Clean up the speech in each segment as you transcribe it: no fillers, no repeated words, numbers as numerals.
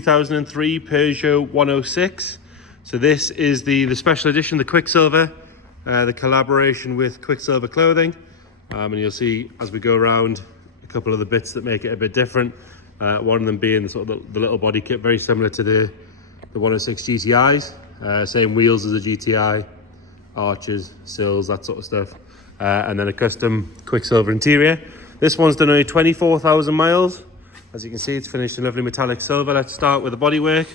2003 Peugeot 106. So this is the special edition, the Quicksilver, the collaboration with Quicksilver clothing. And you'll see as we go around a couple of the bits that make it a bit different. One of them being the little body kit, very similar to the 106 GTIs. Same wheels as the GTI, arches, sills, that sort of stuff. And then a custom Quicksilver interior. This one's done only 24,000 miles. As you can see, it's finished in lovely metallic silver. Let's start with the bodywork.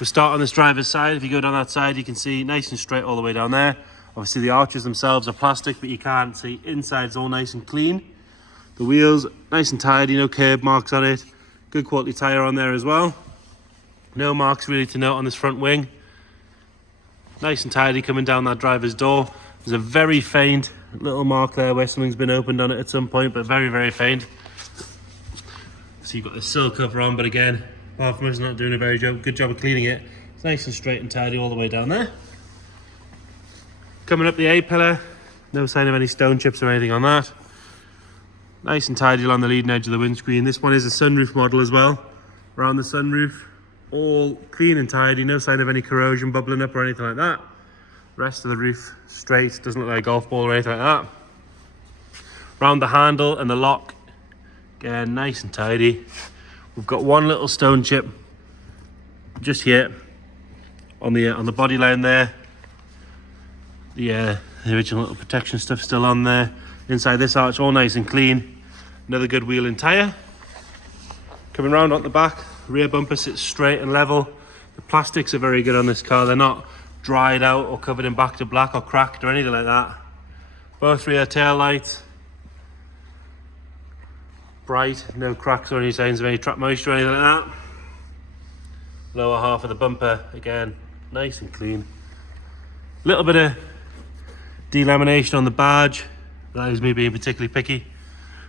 We'll start on this driver's side. If you go down that side, you can see nice and straight all the way down there. Obviously the arches themselves are plastic, but you can't see inside's all nice and clean. The wheels, nice and tidy, no curb marks on it. Good quality tyre on there as well. No marks really to note on this front wing. Nice and tidy coming down that driver's door. There's a very faint little mark there where something's been opened on it at some point, but very, very faint. So you've got the sill cover on, but again, apart from us not doing a very good job of cleaning it, it's nice and straight and tidy all the way down there. Coming up the A-pillar, no sign of any stone chips or anything on that. Nice and tidy along the leading edge of the windscreen. This one is a sunroof model as well. Around the sunroof, all clean and tidy, no sign of any corrosion bubbling up or anything like that. Rest of the roof straight, doesn't look like a golf ball or anything like that. Around the handle and the lock, again nice and tidy. We've got one little stone chip just here on the body line there. The original little protection stuff still on there. Inside this arch, all nice and clean. Another good wheel and tyre. Coming round on the back, rear bumper sits straight and level. The plastics are very good on this car. They're not dried out or covered in back to black or cracked or anything like that. Both rear tail lights, bright, no cracks or any signs of any trap moisture or anything like that. Lower half of the bumper, again, nice and clean. Little bit of delamination on the badge. That is me being particularly picky.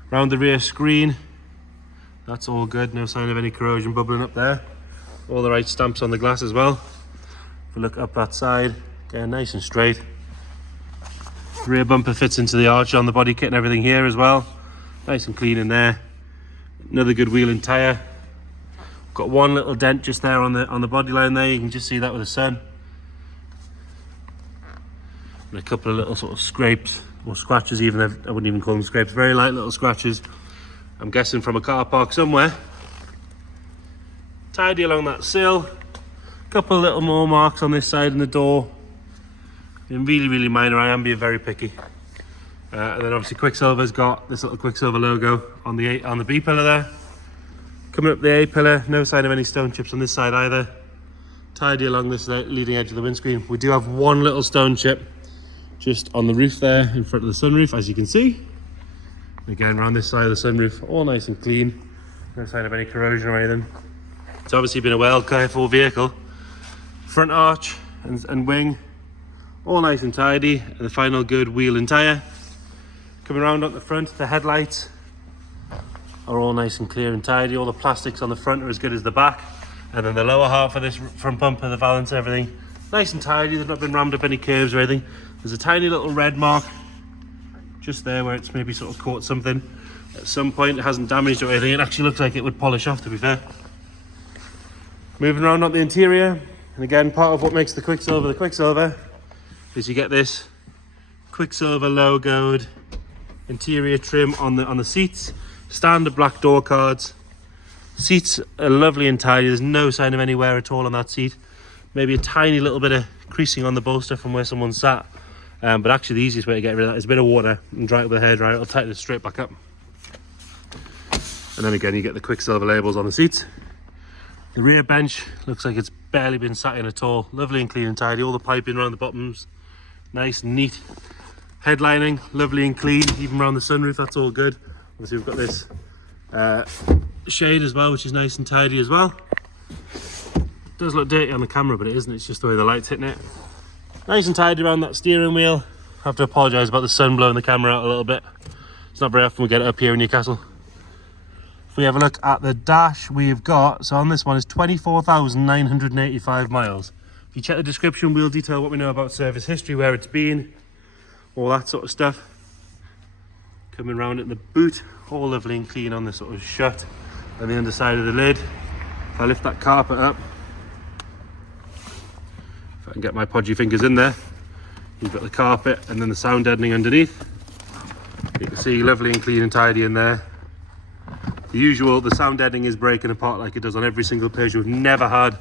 Round the rear screen, that's all good, no sign of any corrosion bubbling up there. All the right stamps on the glass as well. If we look up that side, again nice and straight. Rear bumper fits into the arch on the body kit and everything here as well. Nice and clean in there. Another good wheel and tyre. Got one little dent just there on the body line there. You can just see that with the sun. And a couple of little sort of scrapes or scratches, even I wouldn't even call them scrapes. Very light little scratches. I'm guessing from a car park somewhere. Tidy along that sill. Couple of little more marks on this side and the door. And really, really minor. I am being very picky. And then obviously Quicksilver's got this little Quicksilver logo on the B pillar there. Coming up the A pillar, no sign of any stone chips on this side either. Tidy along this leading edge of the windscreen. We do have one little stone chip just on the roof there in front of the sunroof, as you can see. Again, around this side of the sunroof, all nice and clean. No sign of any corrosion or anything. It's obviously been a well cared for vehicle. Front arch and wing, all nice and tidy. And the final good wheel and tyre. Coming around up the front, the headlights are all nice and clear and tidy. All the plastics on the front are as good as the back. And then the lower half of this front bumper, the valance, everything, nice and tidy. They've not been rammed up any curves or anything. There's a tiny little red mark just there where it's maybe sort of caught something at some point. It hasn't damaged or anything. It actually looks like it would polish off, to be fair. Moving around on the interior, and again, part of what makes the Quicksilver is you get this Quicksilver logoed interior trim on the seats. Standard black door cards. Seats are lovely and tidy. There's no sign of any wear at all on that seat. Maybe a tiny little bit of creasing on the bolster from where someone sat. But actually the easiest way to get rid of that is a bit of water and dry it with a hairdryer. It'll tighten it straight back up. And then again, you get the Quicksilver labels on the seats. The rear bench looks like it's barely been sat in at all. Lovely and clean and tidy. All the piping around the bottoms, nice and neat. Headlining, lovely and clean. Even around the sunroof, that's all good. Obviously we've got this shade as well, which is nice and tidy as well. It does look dirty on the camera, but it isn't. It's just the way the light's hitting it. Nice and tidy around that steering wheel. I have to apologise about the sun blowing the camera out a little bit. It's not very often we get it up here in Newcastle. If we have a look at the dash we've got, so on this one is 24,985 miles. If you check the description, we'll detail what we know about service history, where it's been, all that sort of stuff. Coming around in the boot, all lovely and clean on the sort of shut and the underside of the lid. If I lift that carpet up, if I can get my podgy fingers in there, you've got the carpet and then the sound deadening underneath. You can see lovely and clean and tidy in there. The sound deadening is breaking apart like it does on every single Peugeot. We've never had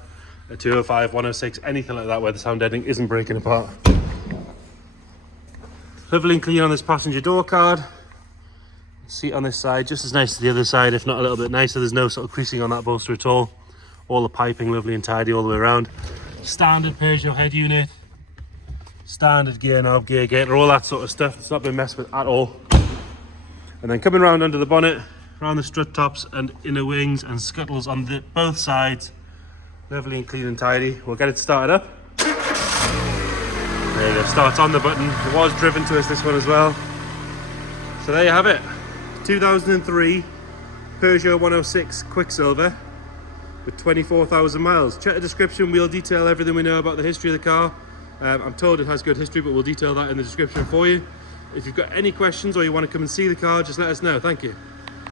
a 205, 106, anything like that where the sound deadening isn't breaking apart. Lovely and clean on this passenger door card. Seat on this side, just as nice as the other side, if not a little bit nicer. There's no sort of creasing on that bolster at all. All the piping lovely and tidy all the way around. Standard Peugeot head unit, standard gear knob, gear gator, all that sort of stuff. It's not been messed with at all. And then coming around under the bonnet, around the strut tops and inner wings and scuttles on both sides, lovely and clean and tidy. We'll get it started up. There you go, starts on the button. It was driven to us, this one as well. So there you have it, 2003 Peugeot 106 Quicksilver with 24,000 miles. Check the description, we'll detail everything we know about the history of the car. I'm told it has good history, but we'll detail that in the description for you. If you've got any questions or you want to come and see the car, just let us know. Thank you.